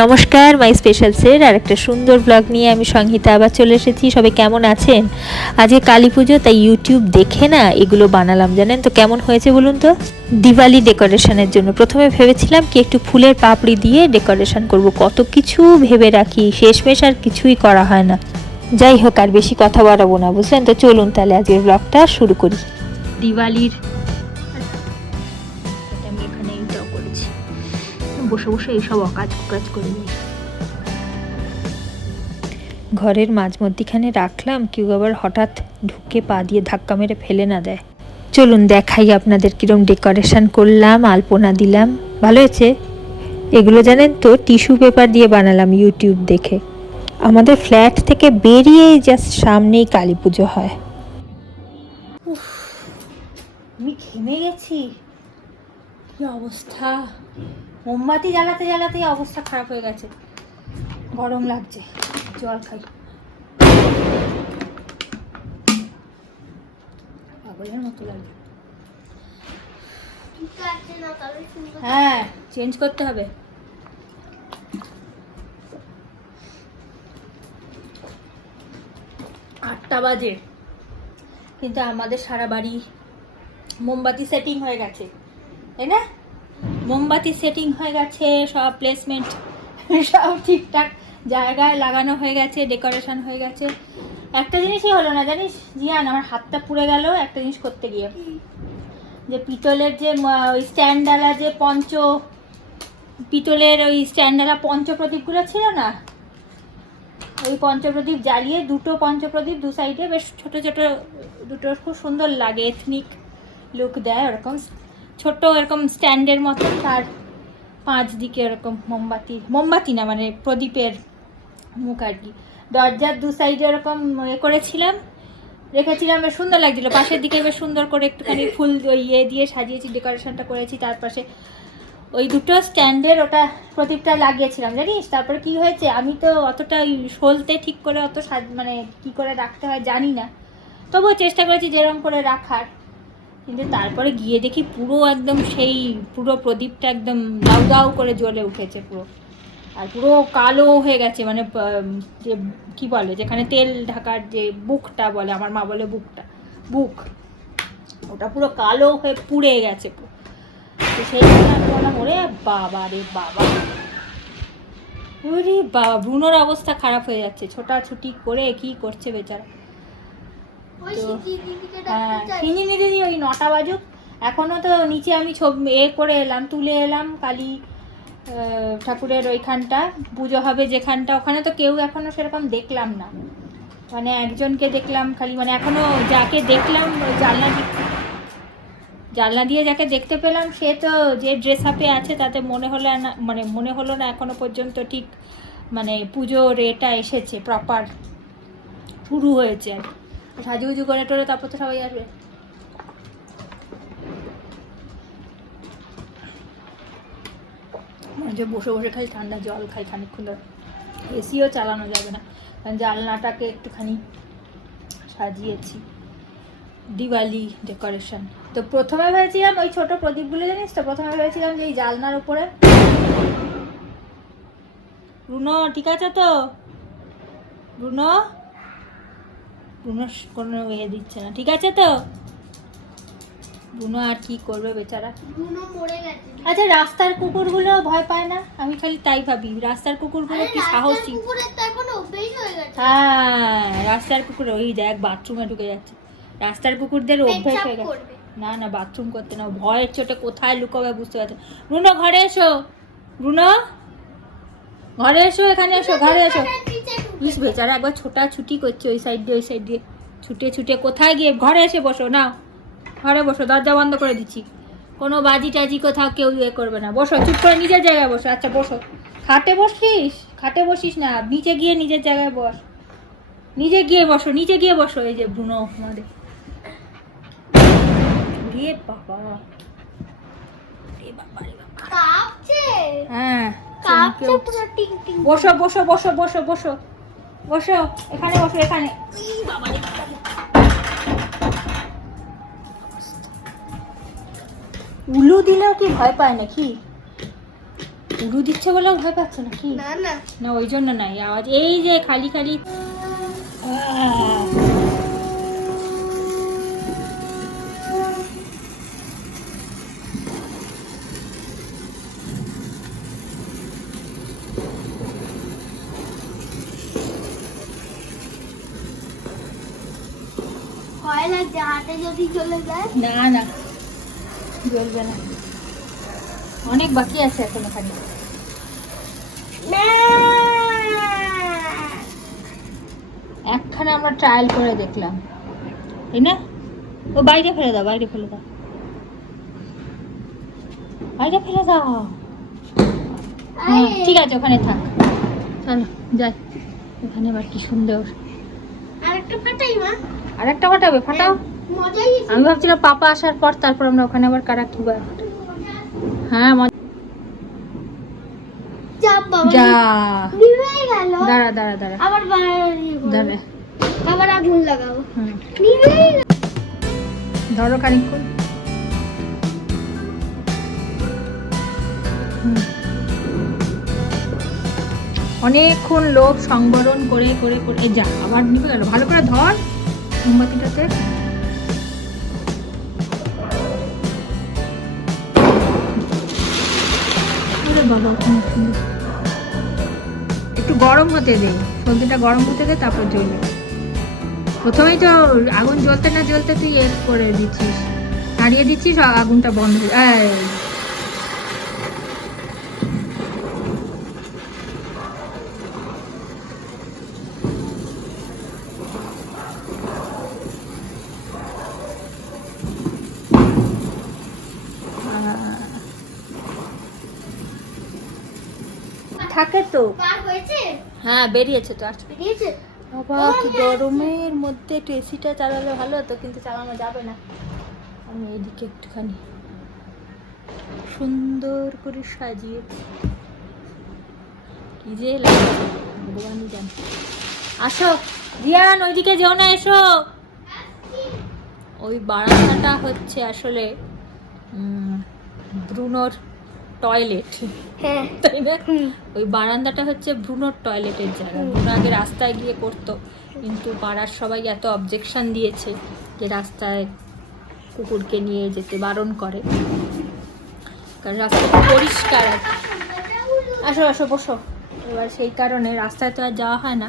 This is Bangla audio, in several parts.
নমস্কার, মাই স্পেশালসের আর একটা সুন্দর ব্লগ নিয়ে আমি সংহিতা আবার চলে এসেছি। সবাই কেমন আছেন? আজকে কালী পুজো, তাই ইউটিউব দেখে না এগুলো বানালাম। জানেন তো কেমন হয়েছে বলুন তো? দিওয়ালি ডেকোরেশনের জন্য প্রথমে ভেবেছিলাম কি একটু ফুলের পাপড়ি দিয়ে ডেকোরেশন করব, কত কিছু ভেবে রাখি, শেষমেশ আর কিছুই করা হয় না। যাই হোক, আর বেশি কথা বাড়াবো না, বুঝলেন তো? চলুন তাহলে আজকের ব্লগটা শুরু করি। দিওয়ালির আমি এখানে এইটাও করেছি, বসে বসে এইসব অকাজ কুকাজ করে যাই। ঘরের মাঝমধ্যিখানে রাখলাম, কেউ আবার হঠাৎ ঢুকে পা দিয়ে ধাক্কা মেরে ফেলে না দেয়। চলুন দেখাই আপনাদের কিরম ডেকোরেশন করলাম, আলপনা দিলাম। ভালো হয়েছে। এগুলো জানেন তো টিস্যু পেপার দিয়ে বানালাম ইউটিউব দেখে। আমাদের ফ্ল্যাট থেকে বেরিয়েই জাস্ট সামনেই কালী পুজো হয়। আমি ঘেমে গেছি, কি অবস্থা! মোমবাতি জ্বালাতে জ্বালাতে অবস্থা খারাপ হয়ে গেছে, গরম লাগছে। জল খাই। পাগলের মতো লাগে। হ্যাঁ, চেঞ্জ করতে হবে। আটটা বাজে, কিন্তু আমাদের সারা বাড়ি মোমবাতি সেটিং হয়ে গেছে, তাই না? মোমবাতি সেটিং হয়ে গেছে, সব প্লেসমেন্ট সব ঠিকঠাক জায়গায় লাগানো হয়ে গেছে, ডেকোরেশন হয়ে গেছে। একটা জিনিসই হলো না জানিস জিয়ান, আমার হাতটা পুড়ে গেল একটা জিনিস করতে গিয়ে। যে পিতলের যে ওই স্ট্যান্ডওয়ালা যে পিতলের ওই স্ট্যান্ডওয়ালা পঞ্চপ্রদীপগুলো ছিল না, ওই পঞ্চপ্রদীপ জ্বালিয়ে দুটো পঞ্চপ্রদীপ দু সাইডে বেশ ছোট ছোট দুটো, খুব সুন্দর লাগে, এথনিক লুক দেয়। ওরকম ছোট এরকম স্ট্যান্ডের মতো, তার 5 দিকে এরকম মোমবাতি না মানে প্রদীপের মুখ আর কি, দরজার দু সাইডে এরকম করেছিলাম, রেখেছিলাম, বেশ সুন্দর লাগছিল। পাশের দিকে বেশ সুন্দর করে একটুখানি ফুল দিয়ে সাজিয়েছি, ডেকোরেশনটা করেছি। তার পাশে ওই দুটো স্ট্যান্ডের ওটা প্রদীপটা লাগিয়েছিলাম জানিস। তারপরে কি হয়েছে, আমি তো অতটা সলতে ঠিক করে অত মানে কি করে রাখতে হয় জানি না, তবুও চেষ্টা করেছি যেরকম করে রাখার। কিন্তু তারপরে গিয়ে দেখি পুরো একদম সেই পুরো প্রদীপটা একদম দাউ দাউ করে জ্বলে উঠেছে পুরো, আর পুরো কালো হয়ে গেছে। মানে যে কি বলে, যেখানে তেল ঢাকার যে বুকটা বলে, আমার মা বলে বুক, ওটা পুরো কালো হয়ে পুড়ে গেছে। তো সেই বললাম, ওরে বাবা রে বাবা, ওরে বাবা, ব্রুনোর অবস্থা খারাপ হয়ে যাচ্ছে, ছোটাছুটি করে কি করছে বেচারা। হ্যাঁ, চিনি দিদি ওই 9টা বাজুক, এখনো তো নিচে আমি করে এলাম, তুলে এলাম কালী ঠাকুরের ওইখানটা পুজো হবে যেখানটা, ওখানে তো কেউ এখনো সেরকম দেখলাম না। মানে একজনকে দেখলাম খালি, মানে এখনো যাকে দেখলাম জানলা দিয়ে যাকে দেখতে পেলাম, সে তো যে ড্রেস আপে আছে তাতে মনে হলো না এখনো পর্যন্ত ঠিক মানে পুজোর এটা এসেছে, প্রপার শুরু হয়েছে আর সাজুগুজু করে টোরে, তারপর তো সবাই আসবে। যে বসে বসে খালি ঠান্ডা জল খাই খানিক্ষণ ধরে, এসিও চালানো যাবে না, কারণ জানলাটাকে একটুখানি সাজিয়েছি দিওয়ালি ডেকোরেশন। তো প্রথমে ভেবেছিলাম ওই ছোট প্রদীপগুলো জানিস তো, প্রথমে ভেবেছিলাম যে এই জানলার উপরে। রুনো ঠিক আছে তো? রুনো কোনো দিচ্ছে না, ঠিক আছে তো? বুনো আর কি করবে বেচারা, বুনো মরে গেছে। আচ্ছা, রাস্তার কুকুরগুলো ভয় পায় না? আমি খালি তাই ভাবি, রাস্তার কুকুরগুলো কি সাহসী। হ্যাঁ, রাস্তার কুকুর, ওই দেখ বাথরুমে ঢুকে যাচ্ছে। রাস্তার কুকুরদের অভ্যেস হয়ে গেছে। না বাথরুম করতে না, ভয়ের চোটে কোথায় লুকাবে বুঝতে পারছে। রুনো ঘরে এসো, রুনো ঘরে এসো, এখানে এসো, ঘরে এসো। ইস বেচারা একবার ছোটাছুটি করছে ওই সাইড দিয়ে ছুটে কোথায় গিয়ে, ঘরে এসে বসো না, ঘরে বসো, দরজা বন্ধ করে দিচ্ছি। কোনো বাজি টাজি কোথাও কেউ করবে না, বসো চুপ করে নিজের জায়গায় বসো। আচ্ছা বসো, খাটে বসিস না, নিচে গিয়ে নিজের জায়গায় বস, নিচে গিয়ে বসো। এই যে ব্রুনো আমাদের, বাবা হ্যাঁ, বসো এখানে, এখানে। উলু দিলেও কি ভয় পায় নাকি? উড়ু দিচ্ছে বলে ভয় পাচ্ছ না কি? না না না ওই জন্য নাই আওয়াজ। এই যে খালি খালি ভয় লাগছে হাতে যদি চলে যায়। না না জ্বলবে না, অনেক বাকি আছে এখন ওখানে। একখানে আমরা ট্রায়াল করে দেখলাম, তাই না? ও বাইরে ফেলে দাও, বাইরে ফেলে দাও, বাইরে ফেলে দাও। হ্যাঁ ঠিক আছে, ওখানে থাক। চলো যাই, ওখানে আবার কি সুন্দর। আরেকটা ফাটাই মা, আরেকটা ফাটাবে? ফাটাও। মজাই আমি ভাবছিলাম পাপা আসার পর তারপর আমরা ওখানে আবার কারা কি বার। হ্যাঁ চাপ বাবা যা। নিভে গেল। দাঁড়া দাঁড়া দাঁড়া আবার দাঁড়া, আবার আগুন লাগাবো। হুম নিভে গেল। ধরো খানিকক্ষণ। অনেকক্ষণ লোভ সংবরণ করে করে করে যা আবার নিভে গেল। ভালো করে ধর মোমবাতিটাতে। আরে বাবা খুব সুন্দর। একটু গরম হতে দে, সলতেটা গরম হতে দে, তারপর জ্বলবে। প্রথমেই তো আগুন জ্বলতে না জ্বলতে তুই করে দিচ্ছিস, নাড়িয়ে দিচ্ছিস, আগুনটা বন্ধ। এই থাকে তো। পার হয়েছে? হ্যাঁ বেরিয়েছে তো। আজকে বেরিয়েছে। বাবা কি গরমের মধ্যে একটু এসিটা চালালে ভালো হতো, কিন্তু চালানো যাবে না। আমি এদিকে একটুখানি সুন্দর করে সাজিয়ে কি যে লাগছে ভগবানই জানে। আসো রিয়ান, ওইদিকে যেও না, এসো। ওই বারান্দাটা হচ্ছে আসলে ব্রুনোর টয়লেট, হ্যাঁ তাই না? ওই বারান্দাটা হচ্ছে ব্রুনোর টয়লেটের জায়গা। ব্রুনো আগে রাস্তায় গিয়ে করতো, কিন্তু পাড়ার সবাই এত অবজেকশন দিয়েছে যে রাস্তায় কুকুরকে নিয়ে যেতে বারণ করে, কারণ রাস্তাটা পরিষ্কার আছে। আসো আসো বসো। এবার সেই কারণে রাস্তায় তো আর যাওয়া হয় না,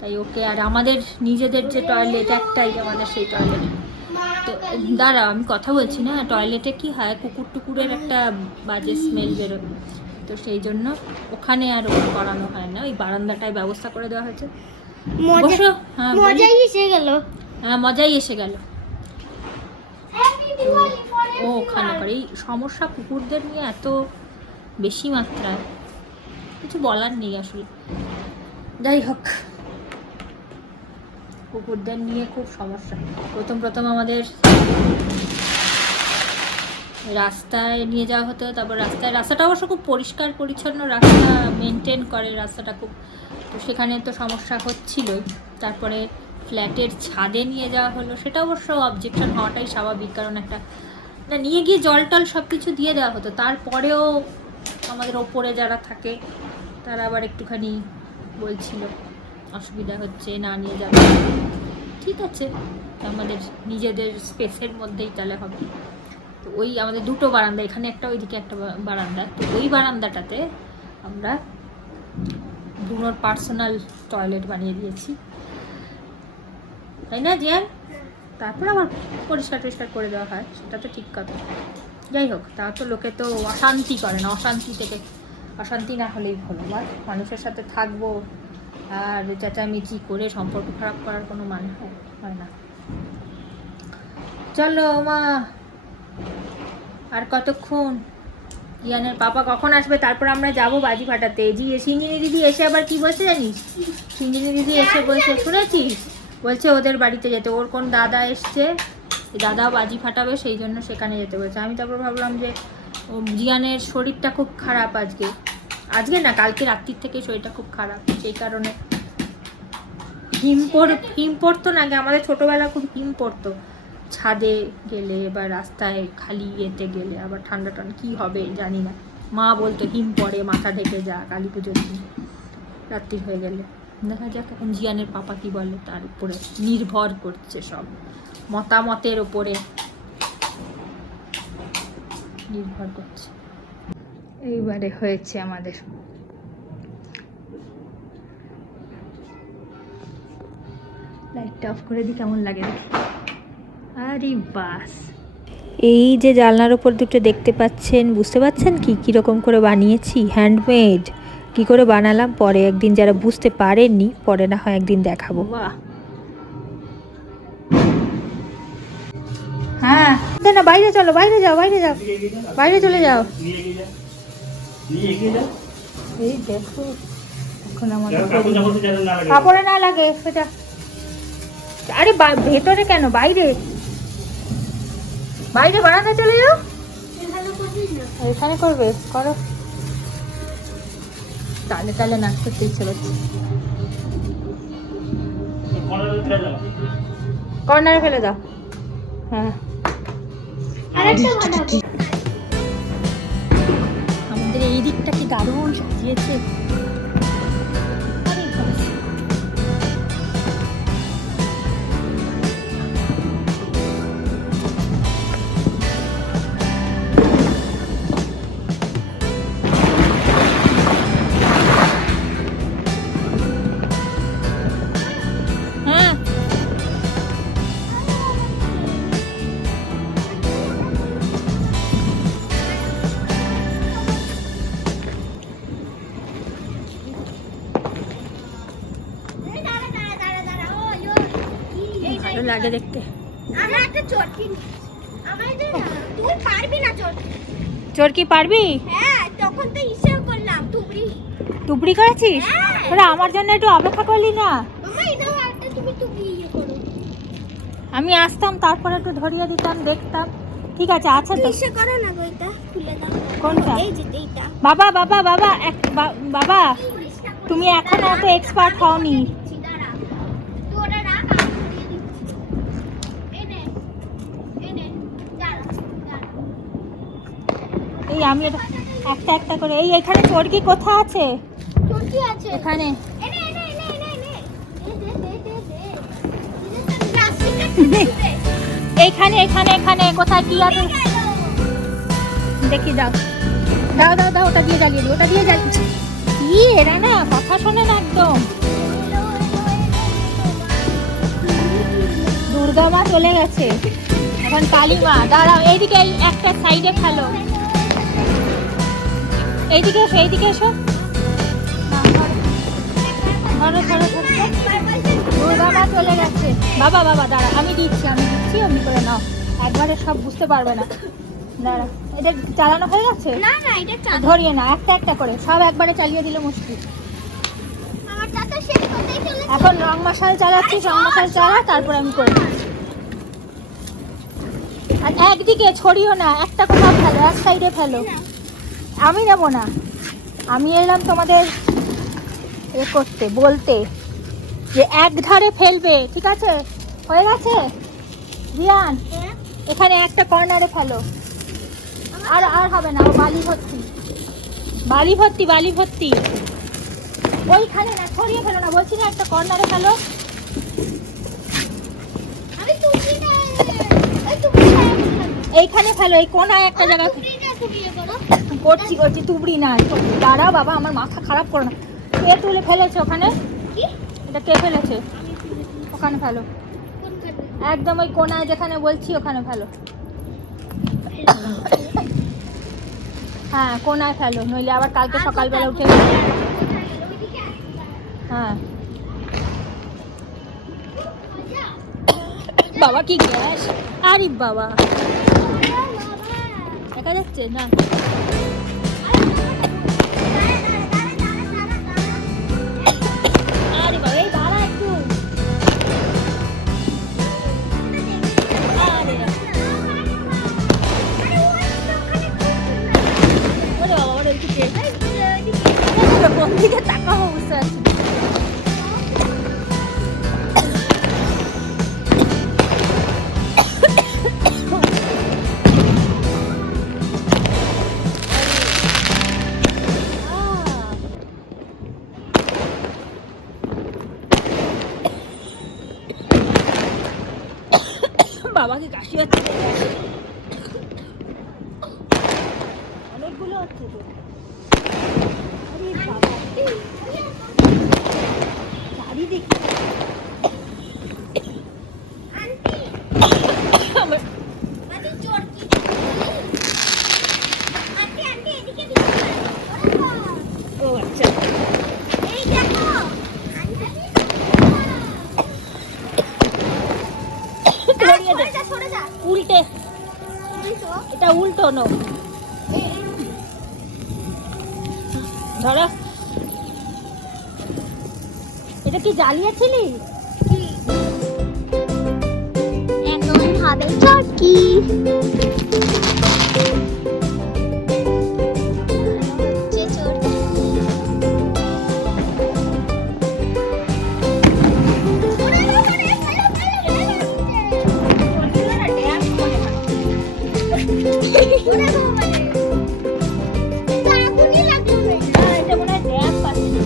তাই ওকে আর আমাদের নিজেদের যে টয়লেট একটাই আমাদের, সেই টয়লেট। তো দাঁড়াও আমি কথা বলছি না। টয়লেটে কি হয়, কুকুর টুকুরের একটা বাজে স্মেল বেরোয়, তো সেই জন্য ওখানে আর ওকে করানো হয় না, ওই বারান্দাটায় ব্যবস্থা করে দেওয়া হয়েছে। বসো। হ্যাঁ মজাই এসে গেল। হ্যাঁ মজাই এসে গেল। ও ওখানে করে এই সমস্যা কুকুরদের নিয়ে এত বেশি মাত্রায়, কিছু বলার নেই আসলে। যাই হোক, কুকুরদের নিয়ে খুব সমস্যা। প্রথম প্রথম আমাদের রাস্তায় নিয়ে যাওয়া হতো, তারপর রাস্তাটা অবশ্য খুব পরিষ্কার পরিচ্ছন্ন রাস্তা মেনটেন করে রাস্তাটা খুব, তো সেখানে তো সমস্যা হচ্ছিলই। তারপরে ফ্ল্যাটের ছাদে নিয়ে যাওয়া হলো, সেটা অবশ্য অবজেকশন হওয়াটাই স্বাভাবিক, কারণ একটা না নিয়ে গিয়ে জল টল সব কিছু দিয়ে দেওয়া হতো। তারপরেও আমাদের ওপরে যারা থাকে তারা আবার একটুখানি বলছিল অসুবিধা হচ্ছে, না নিয়ে যাবে। ঠিক আছে, আমাদের নিজেদের স্পেসের মধ্যেই তাহলে হবে। তো ওই আমাদের দুটো বারান্দা, এখানে একটা ওইদিকে একটা বারান্দা, তো ওই বারান্দাটাতে আমরা ব্রুনোর পার্সোনাল টয়লেট বানিয়ে দিয়েছি, তাই না জিয়ান? তারপর আবার পরিষ্কার টরিষ্কার করে দেওয়া হয়, সেটা তো ঠিক কথা। যাই হোক, তা তো লোকে তো অশান্তি করে না, অশান্তি না হলেই ভালো। বা মানুষের সাথে থাকবো আর চেঁচামেচি করে সম্পর্ক খারাপ করার কোনো মানে হয় না। চলো মা, আর কতক্ষণ? ইয়ানের পাপা কখন আসবে? তারপর আমরা যাব বাজি ফাটাতে। সিঞ্জিনি দিদি এসে আবার কি বলছে জানিস? সিঞ্জিনি দিদি এসে বলছে, শুনেছিস? বলছে ওদের বাড়িতে যেতে, ওর কোন দাদা এসছে, দাদাও বাজি ফাটাবে, সেই জন্য সেখানে যেতে বলছে। আমি তারপর ভাবলাম যে জিয়ানের শরীরটা খুব খারাপ আজকে না কালকে রাত্রির থেকে শরীরটা খুব খারাপ, সেই কারণে হিম পড়তো না আগে, আমাদের ছোটোবেলা খুব হিম পড়তো ছাদে গেলে বা রাস্তায় খালি ইয়েতে গেলে, আবার ঠান্ডা কি হবে জানি না, মা বলতো হিম পড়ে, মাথা ঢেকে যা কালী পুজোর দিন রাত্রি হয়ে গেলে। দেখা যাক এখন জিয়ানের পাপা কি বলে, তার উপরে নির্ভর করছে, সব মতামতের ওপরে নির্ভর করছে। এইবারে হয়েছে আমাদের। লাইটটা অফ করে দিই, কেমন লাগে দেখি। আরে বাস, এই যে জানলার ওপর দুটো দেখতে পাচ্ছেন, বুঝতে পাচ্ছেন কি কীরকম করে বানিয়েছি? হ্যান্ডমেড। কি করে বানালাম পরে একদিন, যারা বুঝতে পারেননি পরে না হয় একদিন দেখাবো। বাহ, হ্যাঁ না, বাইরে চলো, বাইরে যাও, বাইরে যাও, বাইরে চলে যাও। এই দেখো এখন আমাদের কাপড়ে না লাগে সেটা। আরে ভেতরে কেন, বাইরে, বাইরে বারান্দা চলে যাও। এখানে করবে, করো। তালে তালে নাচ করতে ইচ্ছে করছে। কর্নারে ফেলে দাও। হ্যাঁ, আমাদের এই দিকটা কি দারুণ সাজিয়েছে। ভালো লাগে দেখতে। চরকি পারবি? টুবড়ি করেছিস? ওরা আমার জন্য একটু অপেক্ষা করলি না? আমি আসতাম, তারপরে একটু ধরিয়ে দিতাম, দেখতাম। ঠিক আছে, আচ্ছা তো। কোনটা? বাবা বাবা বাবা বাবা, তুমি এখনো অত এক্সপার্ট হওনি। এই আমি একটা একটা করে, এই এখানে চরকি কোথা আছে? এখানে। এইখানে এখানে এখানে কোথায় কি আছে দেখি। দাও দাও দাও দাও, ওটা দিয়ে জ্বালিয়ে দিই, ওটা দিয়ে জ্বালিয়ে। কি এরা না কথা শোনে না একদম। দুর্গা মা চলে গেছে, এখন কালী মা। দাঁড়াও, এইদিকে, এই একটা সাইডে ফেলো। এইদিকে এসো, এইদিকে এসো। দুর্গা মা চলে গেছে। বাবা বাবা দাঁড়া, আমি দিচ্ছি অমনি করে নাও, একবারে সব বুঝতে পারবে না। দাঁড়া, এটা চালানো হয়ে গেছে? ধরিয়ে না, একটা একটা করে সব একবারে চালিয়ে দিলে মুশকিল। এখন রং মশাল চালাচ্ছি, রং মশাল চালা, তারপরে আমি করে দিচ্ছি। আর একদিকে ছড়িও না, একটা কোথাও ফেলো, এক সাইডে ফেলো। আমি নেবো না, আমি এলাম তোমাদের এ করতে, বলতে যে এক ধারে ফেলবে, ঠিক আছে? হয়ে গেছে জিয়ান, এখানে একটা কর্নারে ফেলো। আর আর হবে না, ও বালি ভর্তি, বালি ভর্তি, বালি ভর্তি। ওইখানে না, ছড়িয়ে ফেলো না বলছি না, একটা কর্নারে ফেলো। এইখানে ফেলো, এই কোনায় একটা জায়গা। করছি করছি, তুবড়ি না, দাঁড়াও বাবা, আমার মাথা খারাপ করো না। কে তুলে ফেলেছে ওখানে? এটা কে ফেলেছে? ওখানে ফেলো, একদম ওই কোনায় যেখানে বলছি ওখানে ফেলো। হ্যাঁ, কোনায় ফেলো, নইলে আবার কালকে সকালবেলা উঠে। হ্যাঁ বাবা, কি গ্যাস! আরে বাবা, দেখা যাচ্ছে না? আরে বাবা, এই দাঁড়া একটু। আরে ওরে বাবা, ওরে দিকে কোন দিকে তাকাবো বুঝতে পারছি। বাবাকে কাশি হচ্ছে, অনেকগুলো হচ্ছে তো। আরে বাবা, চারিদিকে আমার ও আচ্ছা ধরিয়ে দে, উল্টে, এটা উল্টো নো, ধরো। এটা কি জ্বালিয়েছিলি? এখন হবে চটকি। এটা মনে হয় ড্যাম পাচ্ছে।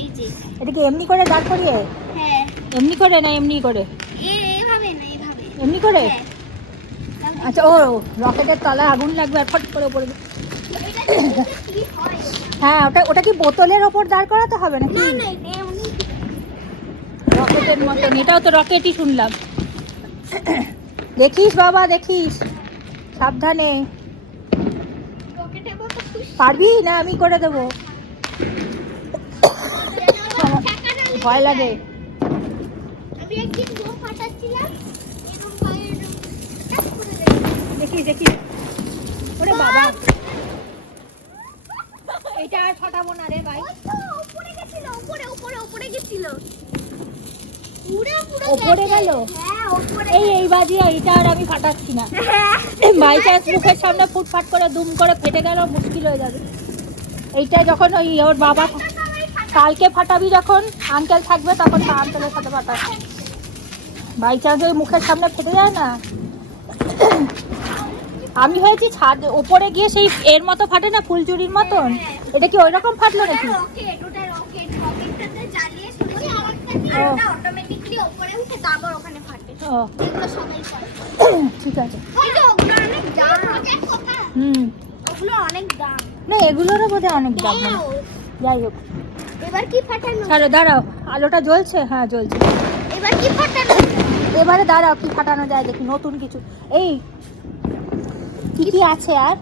এই যে এটা কি এমনি করে দাঁড় করিয়ে? হ্যাঁ, এমনি করে না এমনি করে? এভাবে না, এভাবে। এমনি করে? হ্যাঁ। আচ্ছা, ও রকেটের তলায় আগুন লাগবে আর ফট করে পড়বে। কি হয়? হ্যাঁ, ওটা ওটা কি বোতলের ওপর দাঁড় করাতে হবে নাকি? না না, এমনি রকেটের মতন, এটাও তো রকেটই শুনলাম। দেখিস বাবা, দেখিস, সাবধানে। রকেটের মতো খুশি। পারবি না আমি করে দেবো? ভয় লাগে। আমি একদিন বোম ফাটাচ্ছিলাম, এরকম পায়ে এরকম টাক করে দেয়। দেখিস দেখিস, ওরে বাবা, এটা আর ফাটাবো না রে ভাই। ওই তো উপরে গেছিল, উপরে গেছিল। পুরো ওপরে গেল? হ্যাঁ, উপরে। এই বাজি, এটা আর আমি ফাটাচ্ছি না। হ্যাঁ। বাই চান্স মুখের সামনে ফুটফাট করে দুম করে ফেটে গেল, মুশকিল হয়ে যাবে। এইটা যখন ওই ওর বাবা, কালকে ফাটাবি যখন আঙ্কেল থাকবে তখন আঙ্কেলের সাথে ফাটাস। বাই চান্স ওই মুখের সামনে ফেটে যায় না। আমি হয়েছি ছাদ ওপরে গিয়ে সেই এর মতো ফাটে না, ফুলচুরির মতন। এটা কি ওই রকম ফাটলো নাকি? রকেটটাতে জ্বালিয়ে শুধু আওয়াজটা দিয়ে ও। ওটা অটোমেটিক্যালি উপরে উঠে তারপর ওখানে ফাটে। ও এগুলো সবাই করে। ঠিক আছে। এই যে ওগুলো অনেক দাম। হুম, ওগুলো অনেক দাম। না এগুলোরও বোধহয় অনেক দাম মনে হয়। যাই হোক, এবার কি ফাটানো? ছাড়ো, দাঁড়াও, আলোটা জ্বলছে, হ্যাঁ জ্বলছে। এবার কি ফাটানো? এবারে দাঁড়াও, কি ফাটানো যায় দেখি, নতুন কিছু। এই কি কি আছে আর?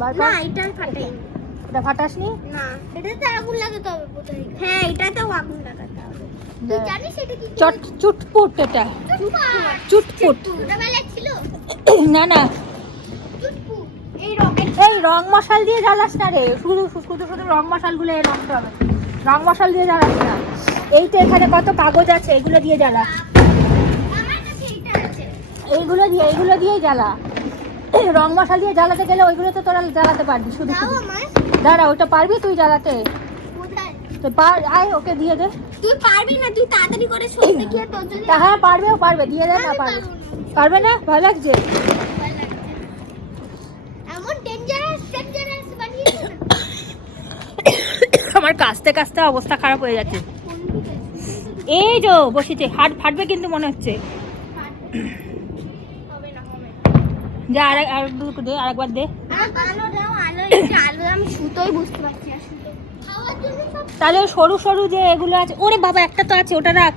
বার কর। না, এটা ফাটাই এটা ফাটাসনি? না, এটাতে আগুন লাগাতে হবে বোধহয়। হ্যাঁ, এটাতেও আগুন লাগাতে হবে। তুই জানিস এটা কি? চুটপুট, এটা চুটপুট। ছোটবেলায় ছিল না না, চুটপুট। এই রকেট এই রং মশাল দিয়ে জ্বালাস না রে, শুধু শুধু শুধু রং মশাল গুলো নষ্ট হবে। রং মশাল দিয়ে জ্বালাস না। এই তো এখানে কত কাগজ আছে, এগুলো দিয়ে জ্বালা। আমার কাছে এটা আছে। এইগুলো দিয়েই জ্বালা। রং মশাল দিয়ে জ্বালাতে গেলে ওইগুলো তো তোরা জ্বালাতে পারবি শুধু দাও শুধু। আমায়। দাঁড়া, ওইটা পারবি তুই জ্বালাতে? কোথায়? তো আয়, ওকে দিয়ে দে। তুই পারবি না, তুই তাড়াতাড়ি করে সই দেখি আর তোর জন্য। হ্যাঁ পারবে, ও পারবে, দিয়ে দে না, পারবে। পারবে না? ভয় লাগছে? ভয় লাগছে। এমন ডেঞ্জারাস বানিয়েছে না। আমার কাস্তে কাস্তে অবস্থা খারাপ হয়ে যাচ্ছে। কোন দিকে? এই যে বসেছে, হাট ফাটবে কিন্তু মনে হচ্ছে। হবে না, হবে না। যা, আর দুটো দে, আরেকবার দে। আলো দাও, আলো। এই যে আলো, আমি সুতোই বুঝতে পারছি না, সুতো খাওয়ার জন্য সব। তাহলে ওই সরু সরু যে এগুলো আছে, ওরে বাবা একটা তো আছে, ওটা রাখ।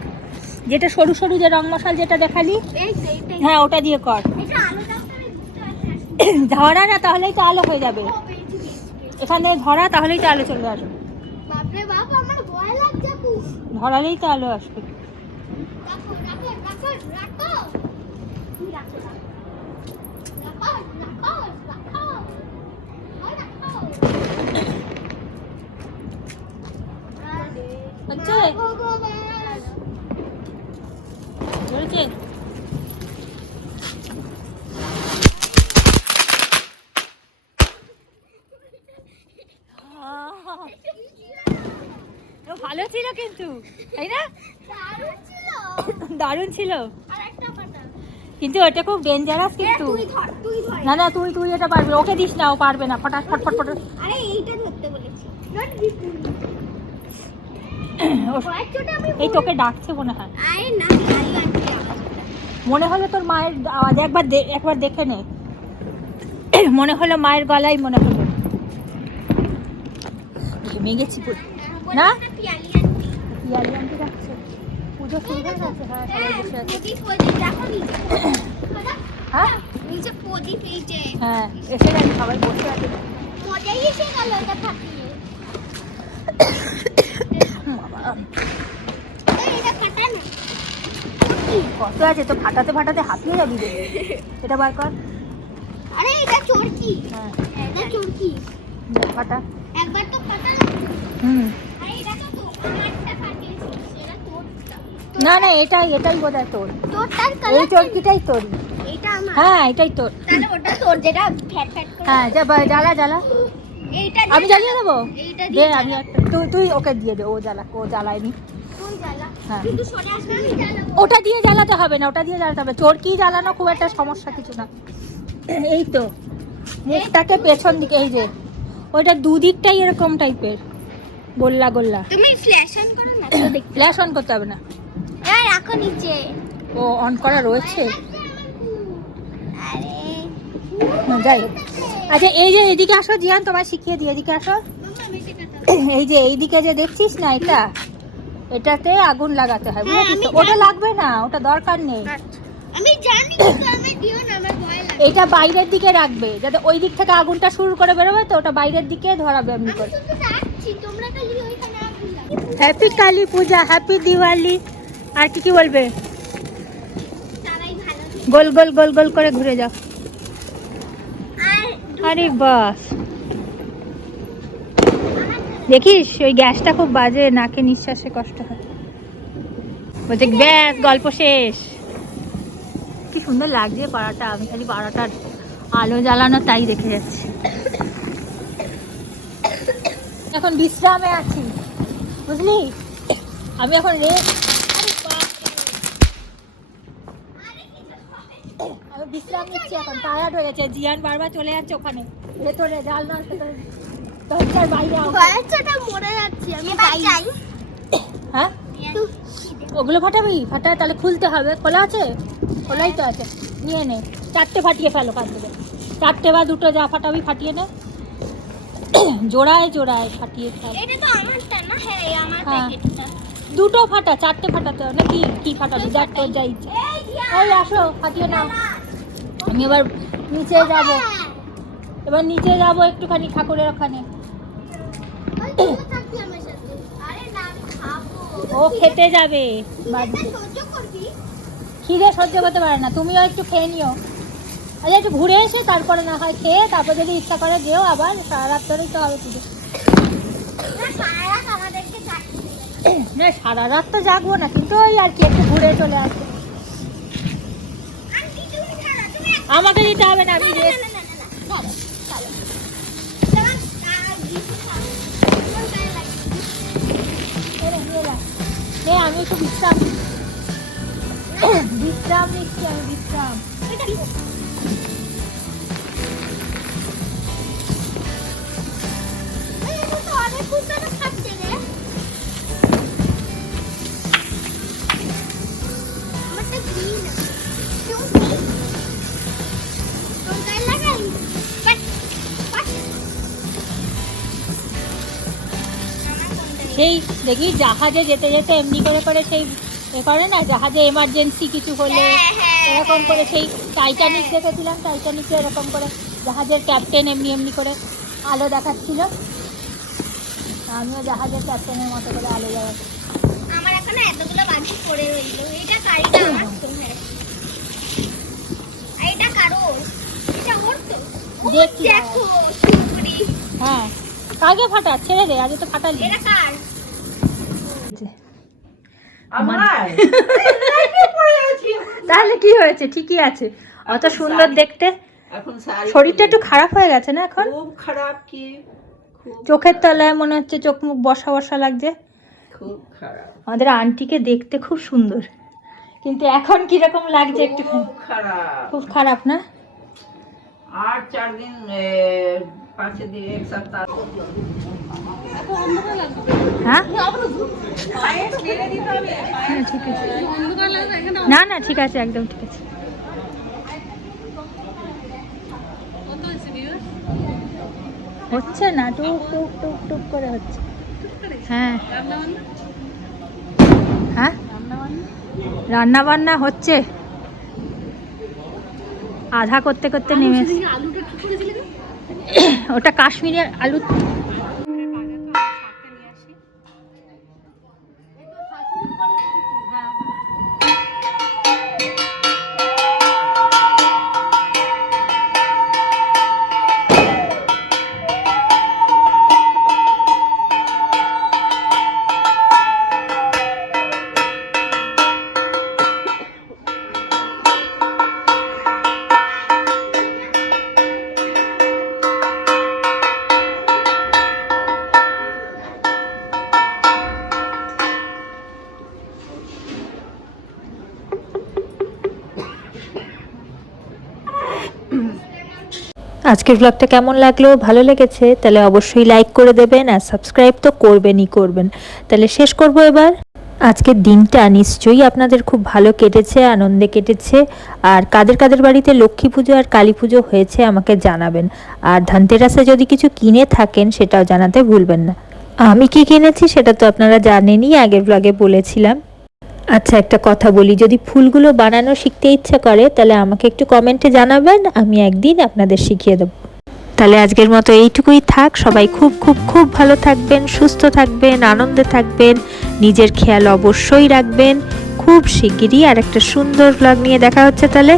যেটা সরু সরু যে রং মশাল যেটা দেখালি, এই যে এইটাই। হ্যাঁ ওটা দিয়ে কর। এটা আলো দাও, আমি বুঝতে পারছি না। ধরা না, তাহলেই তো আলো হয়ে যাবে। ও, পেয়েছি, পেয়েছি। এখানে ধরা, তাহলেই তো আলো চলে আসবে। বাপরে বাপ, আমার ভয় লাগছে খুব। ধরালেই তো আলো আসবে। রাখো, রাখো, রাখো, রাখো। তুমি রাখো, রাখো। রাখো, রাখো, রাখো। ও, রাখো। আরে, হচ্ছে? মা ভগবান। ধরেছে? ভালো ভালো ছিল কিন্তু, তাই না? দারুণ ছিল। দারুণ ছিল, আর একটা ফাটা। কিন্তু ওটা খুব ডেঞ্জারাস কিন্তু। তুই ধর, তুই ধর। না না, তুই এটা পারবি, ওকে দিস না, ও পারবে না। ফটাফট ফটফট ফট। আরে এইটা ধরতে বলেছি। নট বিপুল। হোয়াইটটা আমি এই তোকে ডাকছে মনে হয়। আরে না, খালি আনছি আওয়াজটা। মনে হলো তোর মায়ের আওয়াজ, একবার দেখে নে। মনে হলো মায়ের গলায়, মনে হলো। ঘেমে গেছি পুরো। না? পিয়ালি আনছি। পিয়ালি আনতে যাচ্ছে, পুজো শুরু হয়ে গেছে। হ্যাঁ, সবাই বসে আছে। প্রদীপ দেখো নিচে। হ্যাঁ নিচে প্রদীপ এইটে। হ্যাঁ, এসে গেছে, সবাই বসে আছে। মজাই এসে গেল এটা ফাটিয়ে। বাবা, এটা ফাটা না। কত আছে তো, ফাটাতে ফাটাতে হাঁপিয়ে যাবি রে। এটা বার কর। আরে এটা চরকি। হ্যাঁ, এটা চরকি। ফাটা। একবার তো ফাটা না। হুম। আরে এটা তো আমারটা ফাটিয়েছিস। এটা তোরটা। না না, এটাই বোধহয় তোর। তোরটার এই কালার চরকিটাই তোর। এটা আমার। হ্যাঁ, এটাই তোর। তাহলে ওটা তোর, যেটা ফ্যাট ফ্যাট করে। হ্যাঁ, জ্বালা। এইটা আমি জ্বালিয়ে দেবো। এইটা দে, দিয়ে আমি একটা, তুই ওকে দিয়ে দে, ও জ্বালায়নি। তুই জ্বালা। হ্যাঁ। কিন্তু সরে আসবে, আমি জ্বালাবো। ওটা দিয়ে জ্বালাতে হবে না, চরকি জ্বালানো খুব একটা সমস্যা কিছু না। এই তো মুখটাকে পেছন দিকে, এই যে ওইটা দুদিকটাই এরকম টাইপের গোল্লা। তুমি ফ্ল্যাশ অন করো না তো দেখ। ফ্ল্যাশ অন করতে হবে না, এই রাখো নিচে। ও অন করা রয়েছে। আরে না, যাই হোক। আচ্ছা, এই যে এদিকে আসো জিয়ান, তোমায় শিখিয়ে দিই, এদিকে আসো। মামা আমি সেটা এই যে এইদিকে যে দেখছিস না, এটাতে আগুন লাগাতে হয়, হ্যাঁ, বুঝেছিস তো? আমি ওটা জানি। লাগবে না, ওটা দরকার নেই। আমি জানি, কিন্তু আমি দিও না, আমার ভয় লাগে। এটা বাইরের দিকে রাখবে, যাতে ওই দিক থেকে আগুনটা শুরু করে বেরোবে, তো ওটা বাইরের দিকে ধরাবে এমনি আমি করে। শুধু যাচ্ছি, তোমরা খালি ওইখানে আগুন লাগাও। হ্যাপি কালী পূজা, হ্যাপি দিওয়ালি। আর কি বলবে? তারাই ভালো। গোল করে ঘুরে যাও। আর আরে বাস, দেখিস ওই গ্যাসটা খুব বাজে, নাকে নিঃশ্বাসে কষ্ট হয়। বলছে ব্যাস, গল্প শেষ। কি সুন্দর লাগছে পাড়াটা, আমি খালি পাড়াটার আলো জ্বালানো তাই দেখে যাচ্ছি। এখন বিশ্রামে আছি, বুঝলি? আমি এখন আমি বিশ্রাম নিচ্ছি, এখন টায়ার্ড হয়ে গেছে। জিয়ান বারবার চলে যাচ্ছে ওখানে ভেতরে, জানলার ভেতরে, দরজার বাইরে। বাচ্চাটা মরে যাচ্ছে, আমি যাই। হ্যাঁ, ওগুলো ফাটায়, তাহলে খুলতে হবে। খোলা আছে? খোলাই তো আছে, নিয়ে নে। 4টে ফাটিয়ে ফেলো, কাজ দেবে। 4টে বা 2টো, যা ফাটাবি ফাটিয়ে নে। জোড়ায় ফাটিয়ে ফেল। এটা তো আমারটা না? হ্যাঁ, আমার হ্যাঁ। প্যাকেটটা। 2টো ফাটা, 4টে ফাটাতে হবে না? কি ফাটাবি? যা তোর যা ইচ্ছে। এই দিয়া। এই আসো, ফাটিয়ে নাও। আমি এবার নিচে যাব, একটুখানি ঠাকুরের ওখানে। ওই তুইও থাকবি আমার সাথে। আরে না, আমি খাবো। ও খেতে যাবে বাড়িতে। এটা সহ্য করবি? খিদে সহ্য করতে পারে না, তুমিও একটু খেয়ে নিও। আচ্ছা, একটু ঘুরে এসে তারপরে না হয় খেয়ে, তারপর যদি ইচ্ছা করে যেও, আবার সারা রাত ধরেই তো হবে পুজো। না, সারা রাত আমাদেরকে থাকতে দেবে না। না, সারা রাত তো জাগবো না, কিন্তু ওই আর কি, একটু ঘুরে চলে আসবো। আন্টি, তুমি ছাড়ো, তুমি আমাকে দিতে হবে না, আমি না, রেস্ট। না, না, না, না, না। চলো, চলো। কিছু খাও। তোমার গায়ে লাগবে। আমি একটু বিশ্রাম নিচ্ছি, আমি বিশ্রাম। এটা কি? এই, এটা তো অনেক কুত্তাটা খাচ্ছে রে। আমারটা green না। তুমি কি? তোর গায়ে লাগাই? But, but. আমার কোনটা? সেই দেখি জাহাজে যেতে যেতে এমনি করে সেই করে না, জাহাজে এমার্জেন্সি কিছু হলে হ্যাঁ, এরকম করে, সেই টাইটানিক দেখেছিলাম, টাইটানিকে এরকম করে জাহাজের ক্যাপ্টেন এমনি করে আলো দেখাচ্ছিল। আমিও জাহাজের ক্যাপ্টেনের মতো করে আলো জ্বালাচ্ছি। আমার এখনো এতগুলো বাজি পড়ে রইল। এটা কারিটা আমার তো, হ্যাঁ। আর এটা কারোর। এটা ওর তো। ও দেখি। দেখো, সুপুরি। হ্যাঁ, কাকে ফাটা? ছেড়ে দে, আগে তো ফাটালি। এটা কার? তাহলে কি হয়েছে? ঠিকই আছে, অত সুন্দর দেখতে। এখন শাড়ি শরীরটা একটু খারাপ হয়ে গেছে না এখন? খুব খারাপ, কি খুব চোখের তলায় মনে হচ্ছে চোখ মুখ বসা লাগছে। খুব খারাপ, আমাদের আন্টিকে দেখতে খুব সুন্দর, কিন্তু এখন কিরকম লাগছে একটু? খুব খারাপ। খুব খারাপ না? আর 4 দিন 5 দিন 1 সপ্তাহ। হ্যাঁ ঠিক আছে, না না ঠিক আছে, একদম ঠিক আছে। হচ্ছে না, টুক টুক টুক টুক করে হচ্ছে। হ্যাঁ হ্যাঁ রান্না বান্না হচ্ছে, আধা করতে করতে নেমেছে। ওটা কাশ্মীরি আলু। আজকের ব্লগটা কেমন লাগলো? ভালো লেগেছে তাহলে অবশ্যই লাইক করে দেবেন, আর সাবস্ক্রাইব তো করবেন। তাহলে শেষ করব এবার। আজকের দিনটা নিশ্চয়ই আপনাদের খুব ভালো কেটেছে, আনন্দে কেটেছে। আর কাদের কাদের বাড়িতে লক্ষ্মী পুজো আর কালী পুজো হয়েছে আমাকে জানাবেন। আর ধনতেরাসে যদি কিছু কিনে থাকেন সেটাও জানাতে ভুলবেন না। আমি কি কিনেছি সেটা তো আপনারা জানেনই, আগের ব্লগে বলেছিলাম। আচ্ছা, একটা কথা বলি, যদি ফুলগুলো বানানো শিখতে ইচ্ছা করে তাহলে আমাকে একটু কমেন্টে জানাবেন, আমি একদিন আপনাদের শিখিয়ে দেবো। তাহলে আজকের মতো এইটুকুই থাক। সবাই খুব খুব খুব ভালো থাকবেন, সুস্থ থাকবেন, আনন্দে থাকবেন, নিজের খেয়াল অবশ্যই রাখবেন। খুব শিগগিরই আর একটা সুন্দর ব্লগ নিয়ে দেখা হচ্ছে তাহলে।